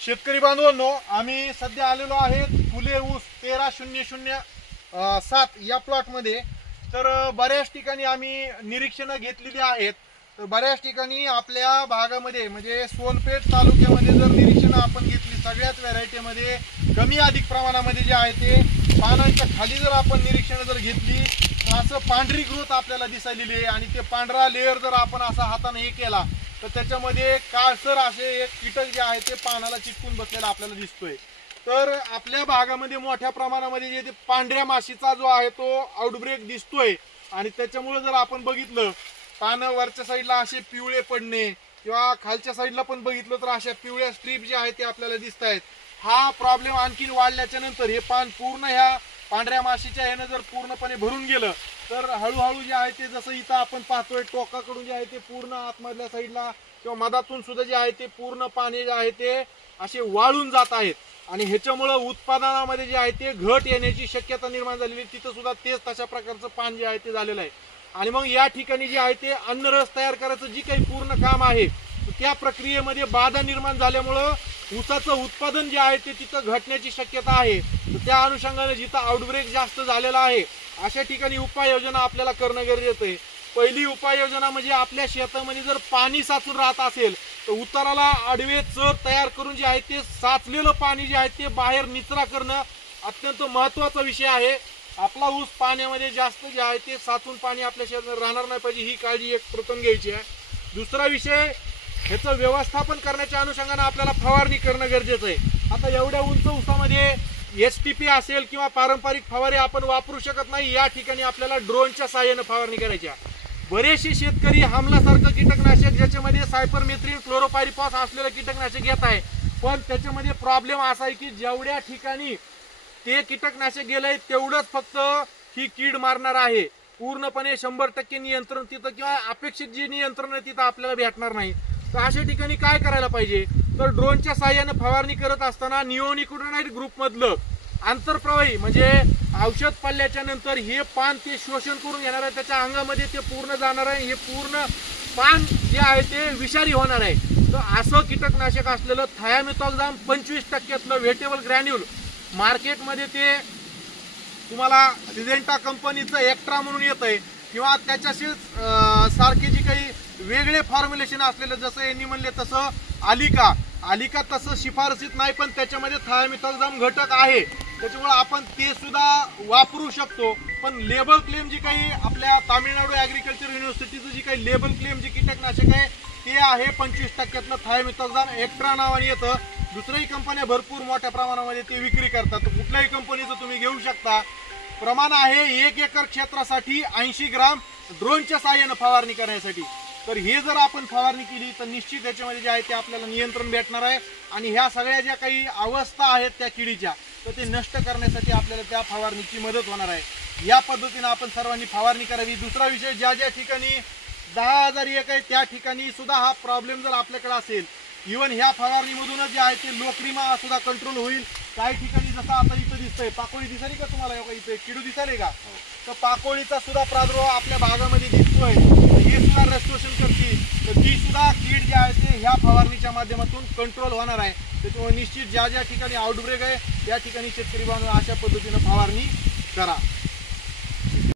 शेतकरी बांधवांनो, आम्ही सध्या आलेलो आहे फुले ऊस 13-0-0-7 या प्लॉटमध्ये। तर बऱ्याच ठिकाणी आम्ही निरीक्षणं घेतलेली आहेत। तर बऱ्याच ठिकाणी आपल्या भागामध्ये म्हणजे सोनपेठ तालुक्यामध्ये जर निरीक्षणं आपण घेतली सगळ्याच व्हरायटीमध्ये कमी अधिक प्रमाणामध्ये जे आहे ते पानांच्या खाली जर आपण निरीक्षणं जर घेतली तर असं पांढरी ग्रोथ आपल्याला दिसायलेली आहे। आणि ते पांढरा लेयर जर आपण असा हाताने हे केला तर त्याच्यामध्ये काळसर असे एक कीटक जे आहे ते पानाला चिटकून बसलेला आपल्याला दिसतोय। तर आपल्या भागामध्ये मोठ्या प्रमाणामध्ये जे ते पांढऱ्या माशीचा जो आहे तो आउटब्रेक दिसतोय। आणि त्याच्यामुळे जर आपण बघितलं पानं वरच्या साईडला असे पिवळे पडणे किंवा खालच्या साईडला पण बघितलं तर अशा पिवळ्या स्ट्रीप जे आहे ते आपल्याला दिसत आहेत। हा प्रॉब्लेम आणखीन वाढल्याच्या नंतर हे पान पूर्ण ह्या पांढऱ्या माशीच्या ह्यानं जर पूर्णपणे भरून गेलं तर हळूहळू जे आहे ते जसं इथं आपण पाहतोय टोकाकडून जे आहे ते पूर्ण आतमधल्या साईडला किंवा मधातून सुद्धा जे आहे ते पूर्ण पाने जे आहे ते असे वाळून जात आहेत। आणि ह्याच्यामुळे उत्पादनामध्ये जे आहे ते घट येण्याची शक्यता निर्माण झालेली, तिथं सुद्धा तेच तशा प्रकारचं पान जे आहे ते झालेलं आहे। आणि मग या ठिकाणी जे आहे ते अन्नरस तयार करायचं जी काही पूर्ण काम आहे त्या प्रक्रियेमध्ये बाधा निर्माण झाल्यामुळं ऊसाचं उत्पादन जे आहे ते तिथं घटण्याची शक्यता आहे। तर त्या अनुषंगाने जिथं आउटब्रेक जास्त झालेला आहे अशा ठिकाणी उपाययोजना आपल्याला करणं गरजेचं आहे। पहिली उपाययोजना म्हणजे आपल्या शेतामध्ये जर पाणी साचून राहत असेल तर उताराला आडवे चर तयार करून जे आहे ते साचलेलं पाणी जे आहे ते बाहेर निचरा करणं अत्यंत महत्त्वाचा विषय आहे। आपला ऊस पाण्यामध्ये जास्त जे आहे ते साचून पाणी आपल्या शेतात राहणार नाही पाहिजे, ही काळजी एक प्रथम घ्यायची आहे। दुसरा विषय, ह्याचं व्यवस्थापन करण्याच्या अनुषंगाने आपल्याला फवारणी करणं गरजेचं आहे। आता एवढ्या उंच ऊसामध्ये STP असेल किंवा पारंपरिक फवारे आपण वापरू शकत नाही, या ठिकाणी आपल्याला ड्रोनच्या साहाय्याने फवारणी करायची आहे। बरेचसे शेतकरी हमलासारखं कीटकनाशक ज्याच्यामध्ये सायपरमेथ्रिन क्लोरोपायरिफॉस असलेलं कीटकनाशक घेत आहे, पण त्याच्यामध्ये प्रॉब्लेम असा आहे की जेवढ्या ठिकाणी ते कीटकनाशक गेलंय तेवढंच फक्त ही कीड मारणार आहे, पूर्णपणे 100% नियंत्रण तिथं किंवा अपेक्षित जे नियंत्रण आहे तिथं आपल्याला भेटणार नाही। तर अशा ठिकाणी काय करायला पाहिजे, तर ड्रोनच्या साहाय्याने फवारणी करत असताना निओनिकोटिनाइड ग्रुपमधलं आंतरप्रवाही म्हणजे औषध पडल्याच्या नंतर हे पान ते शोषण करून घेणार आहे, त्याच्या अंगामध्ये ते पूर्ण जाणार आहे, हे पूर्ण पान जे आहे ते विषारी होणार आहे। तर असं कीटकनाशक असलेलं थायामिथॉक्झाम 25% व्हेटेबल ग्रॅन्युल मार्केटमध्ये ते तुम्हाला सिजेंटा कंपनीचं एक्ट्रा म्हणून येत आहे किंवा त्याच्याशी सारखे जी काही वेगळे फॉर्म्युलेशन असलेलं, जसं यांनी म्हणले तसं आलिका तसं शिफारसीत नाही, पण त्याच्यामध्ये थायामिथॉक्झाम घटक आहे, त्याच्यामुळे आपण ते सुद्धा वापरू शकतो। पण लेबल क्लेम जी काही आपल्या तामिळनाडू ॲग्रिकल्चर युनिव्हर्सिटीचं जी काही लेबल क्लेम जे कीटकनाशक आहे ते आहे 25% थायामिथॉक्झाम एक्ट्रा नावाने येतं। दुसऱ्याही कंपन्या भरपूर मोठ्या प्रमाणामध्ये ते विक्री करतात, कुठल्याही कंपनीचं तुम्ही घेऊ शकता। प्रमाण आहे 1 एकर क्षेत्रासाठी 80 ग्राम ड्रोनच्या साहाय्याने फवारणी करण्यासाठी। तर हे जर आपण फवारणी केली तर निश्चित याच्यामध्ये जे आहे ते आपल्याला नियंत्रण भेटणार आहे आणि ह्या सगळ्या ज्या काही अवस्था आहेत त्या किडीच्या तर ते नष्ट करण्यासाठी आपल्याला त्या फवारणीची मदत होणार आहे। या पद्धतीने आपण सर्वांनी फवारणी करावी। दुसरा विषय, ज्या ज्या ठिकाणी 10,000 एक आहे त्या ठिकाणी सुद्धा हा प्रॉब्लेम जर आपल्याकडे असेल, इव्हन ह्या फवारणीमधूनच जे आहे ते लोकरीमा सुद्धा कंट्रोल होईल। काही ठिकाणी जसं आता इथं दिसतंय, पाकोळी दिसाली का तुम्हाला, इथे किडू दिसाले का, तर पाकोळीचा सुद्धा प्रादुर्भाव आपल्या भागामध्ये दिसतोय, हे सुद्धा रेस्टोरेशन करतील, तर ती सुद्धा कीड जी आहे ते ह्या फवारणीच्या माध्यमातून कंट्रोल होणार आहे। त्याच्यामुळे निश्चित ज्या ज्या ठिकाणी आउटब्रेक आहे त्या ठिकाणी शेतकरी बांधव अशा पद्धतीने फवारणी करा।